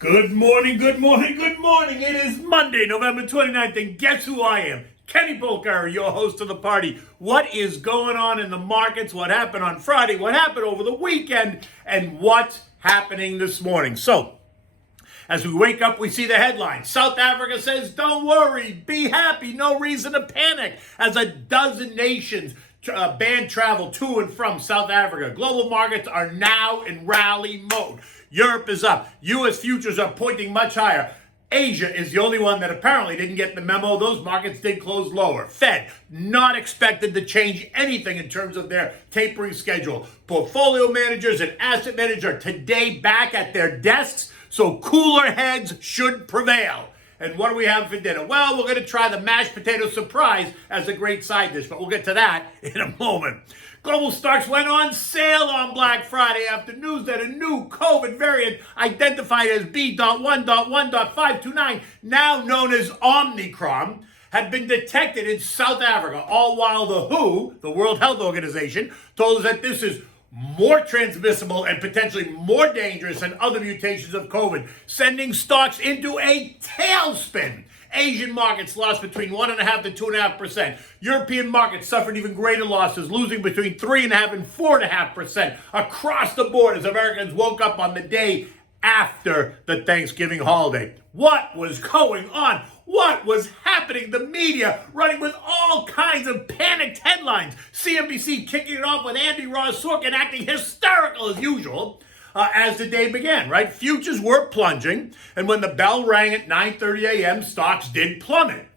Good morning, good morning, good morning. It is Monday, November 29th, and guess who I am? Kenny Polkar, your host of the party. What is going on in the markets? What happened on Friday? What happened over the weekend? And what's happening this morning? So, as we wake up, we see the headline. South Africa says, don't worry, be happy, no reason to panic, as a dozen nations ban travel to and from South Africa. Global markets are now in rally mode. Europe is up. U.S. futures are pointing much higher. Asia is the only one that apparently didn't get the memo. Those markets did close lower. Fed, not expected to change anything in terms of their tapering schedule. Portfolio managers and asset managers are today back at their desks, so cooler heads should prevail. And what do we have for dinner? Well, we're going to try the mashed potato surprise as a great side dish, but we'll get to that in a moment. Global stocks went on sale on Black Friday after news that a new COVID variant identified as B.1.1.529, now known as Omicron, had been detected in South Africa, all while the WHO, the World Health Organization, told us that this is more transmissible and potentially more dangerous than other mutations of COVID, sending stocks into a tailspin. Asian markets lost between 1.5% to 2.5%. European markets suffered even greater losses, losing between 3.5% and 4.5% across the board as Americans woke up on the day after the Thanksgiving holiday. What was going on? What was happening? The media running with all kinds of panicked headlines. CNBC kicking it off with Andy Ross Sorkin acting hysterical as usual as the day began, right? Futures were plunging, and when the bell rang at 9:30 a.m., stocks did plummet.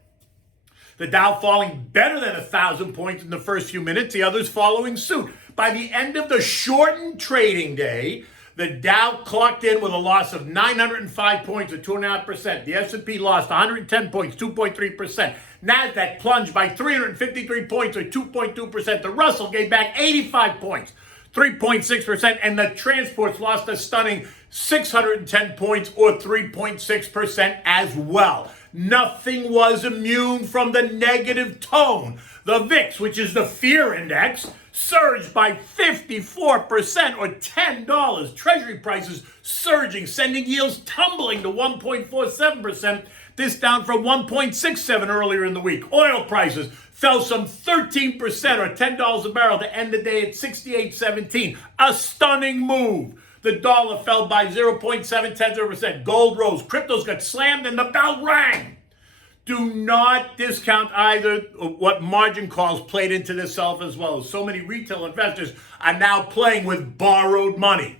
The Dow falling better than 1,000 points in the first few minutes, the others following suit. By the end of the shortened trading day, the Dow clocked in with a loss of 905 points or 2.5%. The S&P lost 110 points, 2.3%. NASDAQ plunged by 353 points or 2.2%. The Russell gave back 85 points, 3.6%. And the transports lost a stunning 610 points or 3.6% as well. Nothing was immune from the negative tone. The VIX, which is the fear index, surged by 54% or $10. Treasury prices surging, sending yields tumbling to 1.47%. This down from 1.67 earlier in the week. Oil prices fell some 13% or $10 a barrel to end the day at 68.17. A stunning move. The dollar fell by 0.7%. Gold rose. Cryptos got slammed and the bell rang. Do not discount either what margin calls played into this self as well. So many retail investors are now playing with borrowed money.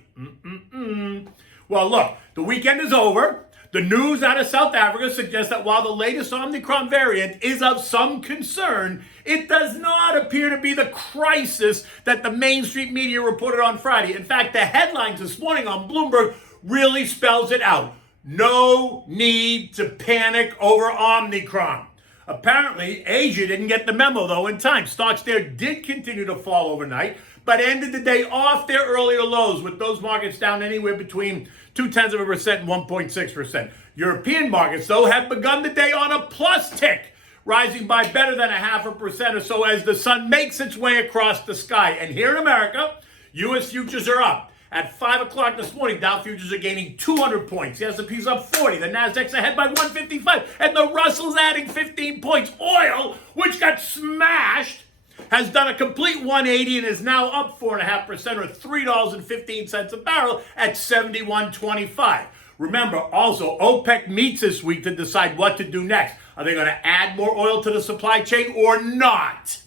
Well, look, the weekend is over. The news out of South Africa suggests that while the latest Omicron variant is of some concern, it does not appear to be the crisis that the mainstream media reported on Friday. In fact, the headlines this morning on Bloomberg really spells it out. No need to panic over Omicron. Apparently, Asia didn't get the memo, though, in time. Stocks there did continue to fall overnight, but ended the day off their earlier lows, with those markets down anywhere between 0.2% and 1.6%. European markets, though, have begun the day on a plus tick, rising by better than 0.5% or so as the sun makes its way across the sky. And here in America, U.S. futures are up. At 5 o'clock this morning, Dow futures are gaining 200 points. The S&P's up 40. The NASDAQ's ahead by 155. And the Russell's adding 15 points. Oil, which got smashed, has done a complete 180 and is now up 4.5% or $3.15 a barrel at 71.25. Remember, also, OPEC meets this week to decide what to do next. Are they going to add more oil to the supply chain or not?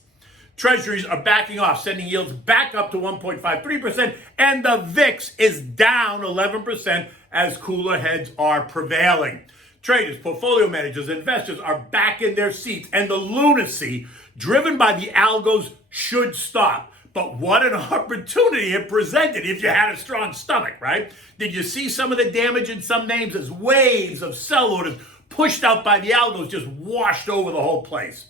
Treasuries are backing off, sending yields back up to 1.53%, and the VIX is down 11% as cooler heads are prevailing. Traders, portfolio managers, investors are back in their seats, and the lunacy driven by the algos should stop. But what an opportunity it presented if you had a strong stomach, right? Did you see some of the damage in some names as waves of sell orders pushed out by the algos just washed over the whole place?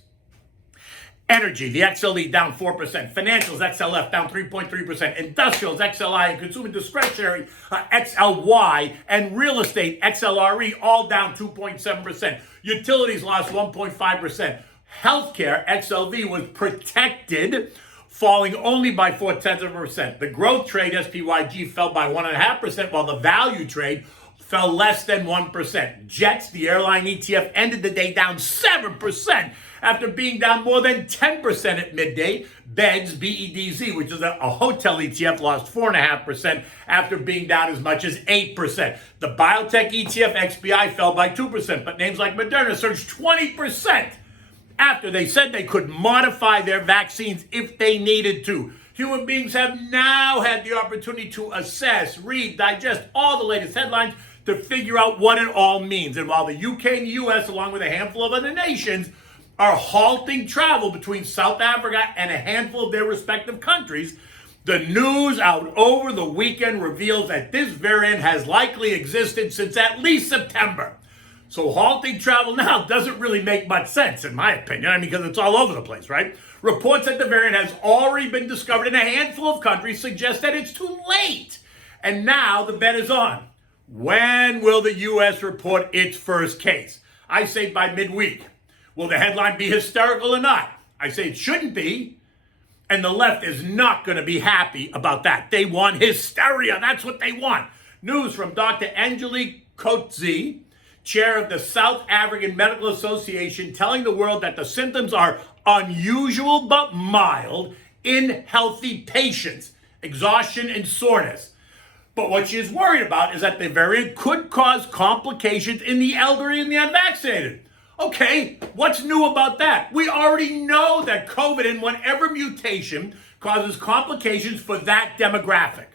Energy, the XLE down 4%. Financials, XLF down 3.3%. Industrials, XLI, and consumer discretionary, XLY, and real estate, XLRE, all down 2.7%. Utilities lost 1.5%. Healthcare, XLV, was protected, falling only by 0.4%. The growth trade, SPYG, fell by 1.5%, while the value trade fell less than 1%. Jets, the airline ETF, ended the day down 7% after being down more than 10% at midday. Beds, BEDZ, which is a hotel ETF, lost 4.5% after being down as much as 8%. The biotech ETF, XBI, fell by 2%, but names like Moderna surged 20% after they said they could modify their vaccines if they needed to. Human beings have now had the opportunity to assess, read, digest all the latest headlines to figure out what it all means. And while the UK and the US, along with a handful of other nations, are halting travel between South Africa and a handful of their respective countries, the news out over the weekend reveals that this variant has likely existed since at least September. So halting travel now doesn't really make much sense, in my opinion, because it's all over the place, right? Reports that the variant has already been discovered in a handful of countries suggest that it's too late. And now the bet is on. When will the U.S. report its first case? I say by midweek. Will the headline be hysterical or not? I say it shouldn't be. And the left is not going to be happy about that. They want hysteria. That's what they want. News from Dr. Angelique Coetzee, chair of the South African Medical Association, telling the world that the symptoms are unusual but mild in healthy patients, exhaustion and soreness. But what she is worried about is that the variant could cause complications in the elderly and the unvaccinated. Okay, what's new about that? We already know that COVID in whatever mutation causes complications for that demographic.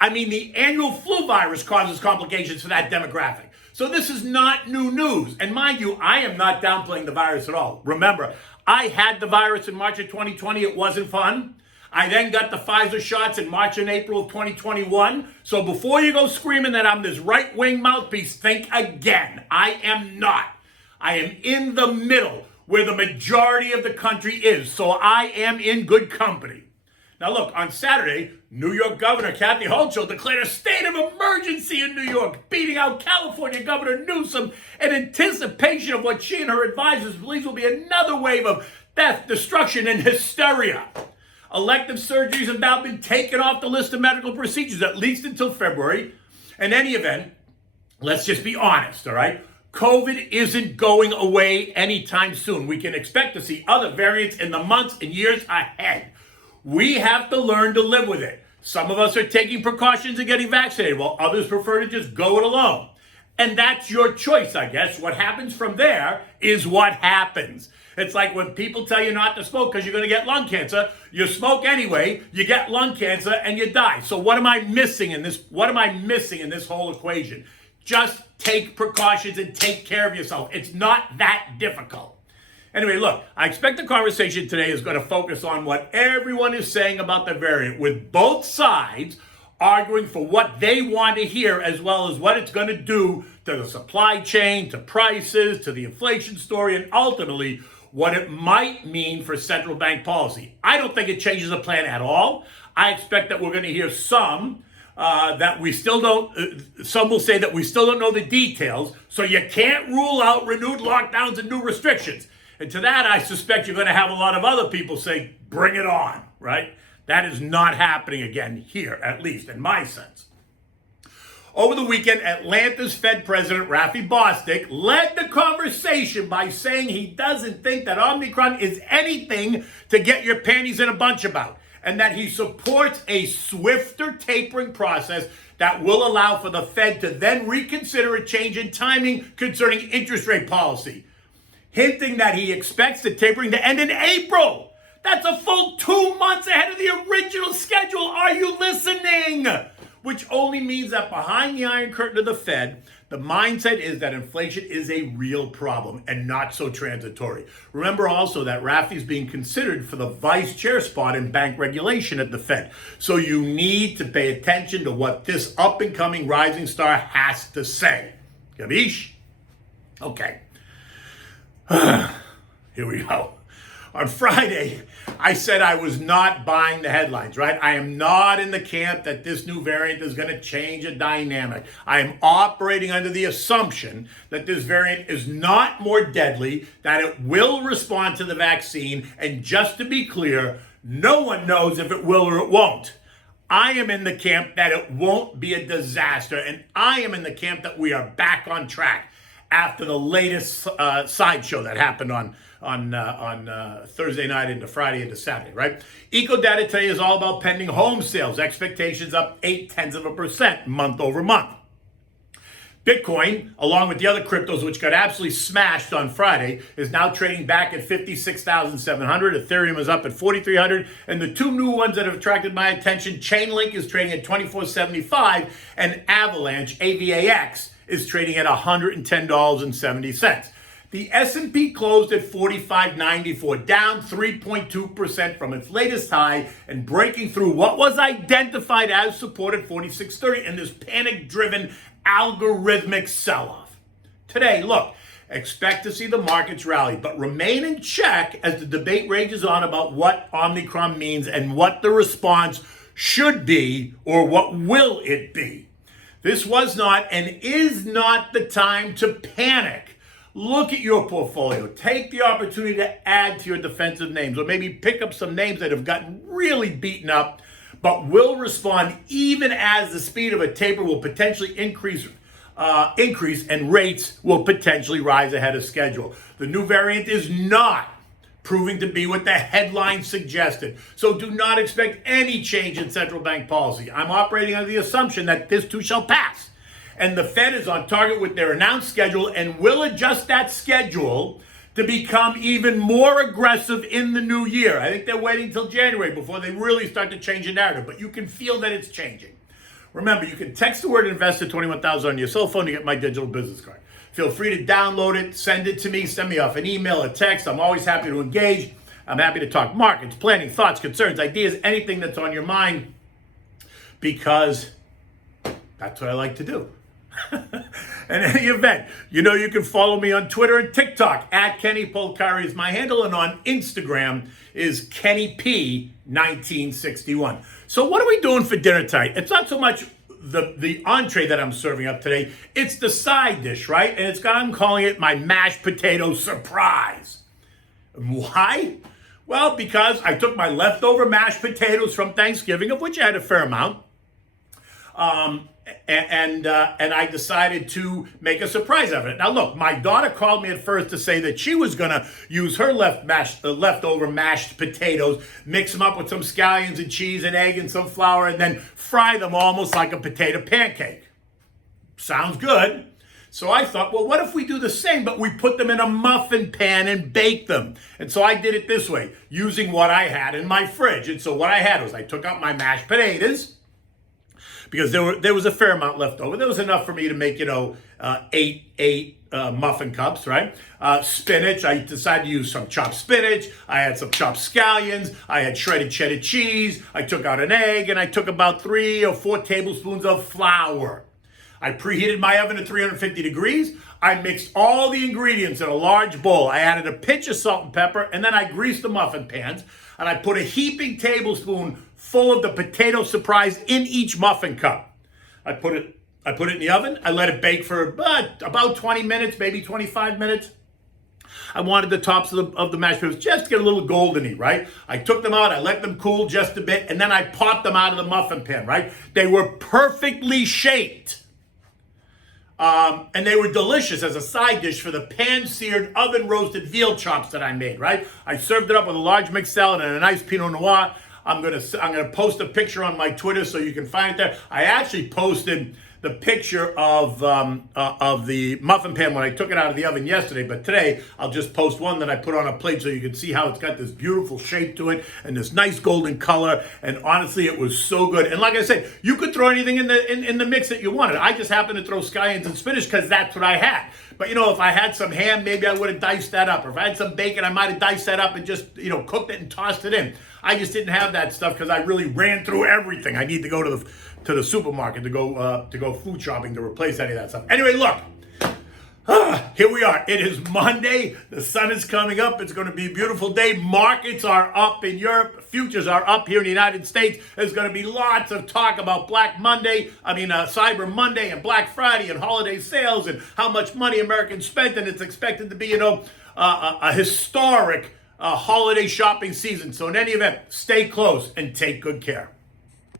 I mean, the annual flu virus causes complications for that demographic. So this is not new news. And mind you, I am not downplaying the virus at all. Remember, I had the virus in March of 2020. It wasn't fun. I then got the Pfizer shots in March and April of 2021. So before you go screaming that I'm this right-wing mouthpiece, think again. I am not. I am in the middle where the majority of the country is. So I am in good company. Now look, on Saturday, New York Governor Kathy Hochul declared a state of emergency in New York, beating out California Governor Newsom in anticipation of what she and her advisors believe will be another wave of death, destruction, and hysteria. Elective surgeries have now been taken off the list of medical procedures, at least until February. In any event, let's just be honest, all right? COVID isn't going away anytime soon. We can expect to see other variants in the months and years ahead. We have to learn to live with it. Some of us are taking precautions and getting vaccinated, while others prefer to just go it alone. And that's your choice, I guess. What happens from there is what happens. It's like when people tell you not to smoke because you're going to get lung cancer. You smoke anyway, you get lung cancer, and you die. So what am I missing in this? What am I missing in this whole equation? Just take precautions and take care of yourself. It's not that difficult. Anyway, look, I expect the conversation today is going to focus on what everyone is saying about the variant, with both sides arguing for what they want to hear, as well as what it's going to do to the supply chain, to prices, to the inflation story, and ultimately what it might mean for central bank policy. I don't think it changes the plan at all. I expect that we're going to hear some that we still don't, some will say that we still don't know the details, so you can't rule out renewed lockdowns and new restrictions. And to that, I suspect you're going to have a lot of other people say, bring it on, right? That is not happening again here, at least in my sense. Over the weekend, Atlanta's Fed President Rafi Bostic led the conversation by saying he doesn't think that Omicron is anything to get your panties in a bunch about, and that he supports a swifter tapering process that will allow for the Fed to then reconsider a change in timing concerning interest rate policy, hinting that he expects the tapering to end in April. That's a full 2 months ahead of the original schedule. Are you listening? Which only means that behind the Iron Curtain of the Fed, the mindset is that inflation is a real problem and not so transitory. Remember also that Rafi is being considered for the vice chair spot in bank regulation at the Fed. So you need to pay attention to what this up-and-coming rising star has to say. Gabish? Okay. Here we go. On Friday, I said I was not buying the headlines, right? I am not in the camp that this new variant is going to change a dynamic. I am operating under the assumption that this variant is not more deadly, that it will respond to the vaccine, and just to be clear, no one knows if it will or it won't. I am in the camp that it won't be a disaster, and I am in the camp that we are back on track after the latest sideshow that happened on Thursday night into Friday into Saturday, right? Eco data today is all about pending home sales. Expectations up 0.8% month over month. Bitcoin, along with the other cryptos, which got absolutely smashed on Friday, is now trading back at 56,700. Ethereum is up at 4,300. And the two new ones that have attracted my attention, Chainlink is trading at 24.75, and Avalanche, AVAX, is trading at $110.70. The S&P closed at 45.94, down 3.2% from its latest high and breaking through what was identified as support at 46.30 in this panic-driven algorithmic sell-off. Today, look, expect to see the markets rally, but remain in check as the debate rages on about what Omicron means and what the response should be or what will it be. This was not and is not the time to panic. Look at your portfolio. Take the opportunity to add to your defensive names, or maybe pick up some names that have gotten really beaten up, but will respond even as the speed of a taper will potentially increase and rates will potentially rise ahead of schedule. The new variant is not proving to be what the headline suggested. So do not expect any change in central bank policy. I'm operating under the assumption that this too shall pass. And the Fed is on target with their announced schedule and will adjust that schedule to become even more aggressive in the new year. I think they're waiting till January before they really start to change the narrative, but you can feel that it's changing. Remember, you can text the word invest to 21,000 on your cell phone to get my digital business card. Feel free to download it, send it to me, send me off an email, a text. I'm always happy to engage. I'm happy to talk markets, planning, thoughts, concerns, ideas, anything that's on your mind, because that's what I like to do. In any event, you know you can follow me on Twitter and TikTok at Kenny Polcari is my handle, and on Instagram is KennyP1961. So what are we doing for dinner tonight? It's not so much the entree that I'm serving up today, it's the side dish, right? And I'm calling it my mashed potato surprise. Why? Well, because I took my leftover mashed potatoes from Thanksgiving, of which I had a fair amount, and I decided to make a surprise of it. Now, look, my daughter called me at first to say that she was going to use her leftover mashed potatoes, mix them up with some scallions and cheese and egg and some flour, and then fry them almost like a potato pancake. Sounds good. So I thought, well, what if we do the same, but we put them in a muffin pan and bake them? And so I did it this way, using what I had in my fridge. And so what I had was I took out my mashed potatoes, because there was a fair amount left over. There was enough for me to make, eight muffin cups, right? Spinach, I decided to use some chopped spinach. I had some chopped scallions. I had shredded cheddar cheese. I took out an egg, and I took about 3 or 4 tablespoons of flour. I preheated my oven to 350 degrees. I mixed all the ingredients in a large bowl. I added a pinch of salt and pepper, and then I greased the muffin pans, and I put a heaping tablespoon full of the potato surprise in each muffin cup. I put it in the oven. I let it bake for about 20 minutes, maybe 25 minutes. I wanted the tops of the mashed potatoes just to get a little goldeny, right? I took them out, I let them cool just a bit, and then I popped them out of the muffin pan, right? They were perfectly shaped. And they were delicious as a side dish for the pan-seared, oven-roasted veal chops that I made, right? I served it up with a large mixed salad and a nice Pinot Noir. I'm gonna post a picture on my Twitter so you can find it there. I actually posted the picture of the muffin pan when I took it out of the oven yesterday, but today I'll just post one that I put on a plate so you can see how it's got this beautiful shape to it and this nice golden color. And honestly, it was so good. And like I said, you could throw anything in the mix that you wanted. I just happened to throw scallions and spinach because that's what I had. But if I had some ham, maybe I would have diced that up. Or if I had some bacon, I might have diced that up and just cooked it and tossed it in. I just didn't have that stuff because I really ran through everything. I need to go to the supermarket to go food shopping to replace any of that stuff. Anyway, look, here we are. It is Monday. The sun is coming up. It's going to be a beautiful day. Markets are up in Europe. Futures are up here in the United States. There's going to be lots of talk about Cyber Monday and Black Friday and holiday sales and how much money Americans spent. And it's expected to be, a historic holiday shopping season. So in any event, stay close and take good care.